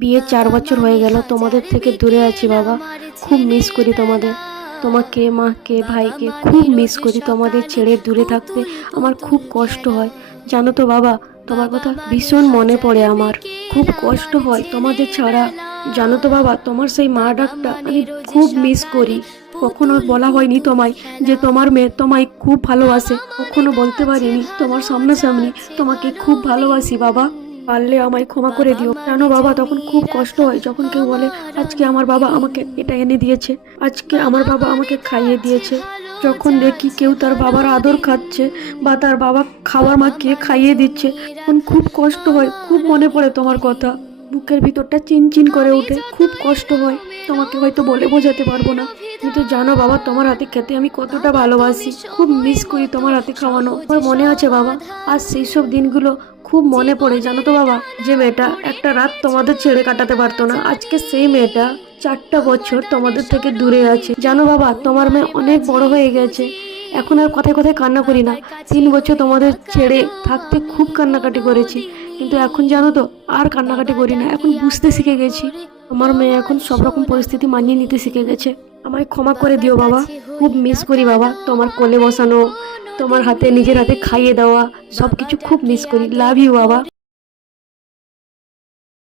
বিয়ে 4 বছর হয়ে গেল, তোমাদের থেকে দূরে আছি বাবা। খুব মিস করি তোমাদের, তোমাকে, মাকে, ভাইকে খুব মিস করি। তোমাদের ছেড়ে দূরে থাকতে আমার খুব কষ্ট হয়, জানো তো বাবা। তোমার কথা ভীষণ মনে পড়ে আমার, খুব কষ্ট হয় তোমাদের ছাড়া। জানো তো বাবা, তোমার সেই মা ডাকটা আমি খুব মিস করি। কখনো বলা হয়নি তোমায় যে তোমার মেয়ে তোমায় খুব ভালোবাসে, কখনো বলতে পারিনি তোমার সামনাসামনি তোমাকে খুব ভালোবাসি বাবা। পারলে আমায় ক্ষমা করে দিও। জানো বাবা, তখন খুব কষ্ট হয় যখন কেউ বলে আজকে আমার বাবা আমাকে এটা এনে দিয়েছে, আজকে আমার বাবা আমাকে খাইয়ে দিয়েছে। যখন দেখি কেউ তার বাবার আদর খাচ্ছে বা তার বাবা খাবার মাখিয়ে খাইয়ে দিচ্ছে, তখন খুব কষ্ট হয়, খুব মনে পড়ে তোমার কথা। বুকের ভিতরটা চিনচিন করে ওঠে, খুব কষ্ট হয়। তোমাকে হয়তো বলে বোঝাতে পারবো না। তুমি তো জানো বাবা, তোমার হাতে খেতে আমি কতটা ভালোবাসি, খুব মিস করি তোমার হাতে খাওয়ানো। আমার মনে আছে বাবা, আর সেই সব দিনগুলো খুব মনে পড়ে। জানো তো বাবা, যে মেয়েটা একটা রাত তোমাদের ছেড়ে কাটাতে পারতো না, আজকে সেই মেয়েটা 4টা বছর তোমাদের থেকে দূরে আছে। জানো বাবা, তোমার মেয়ে অনেক বড় হয়ে গেছে। এখন আর কথায় কথায় কান্না করি না। 3 বছর তোমাদের ছেড়ে থাকতে খুব কান্নাকাটি করেছি, কিন্তু এখন জানো তো আর কান্নাকাটি করি না। এখন বুঝতে শিখে গেছি, আমার মেয়ে এখন সব রকম পরিস্থিতি মানিয়ে নিতে শিখে গেছে। আমায় ক্ষমা করে দিও বাবা, খুব মিস করি বাবা। তোমার কোলে বসানো, তোমার হাতে নিজের হাতে খাইয়ে দেওয়া, সবকিছু খুব মিস করি। লাভ ইউ বাবা।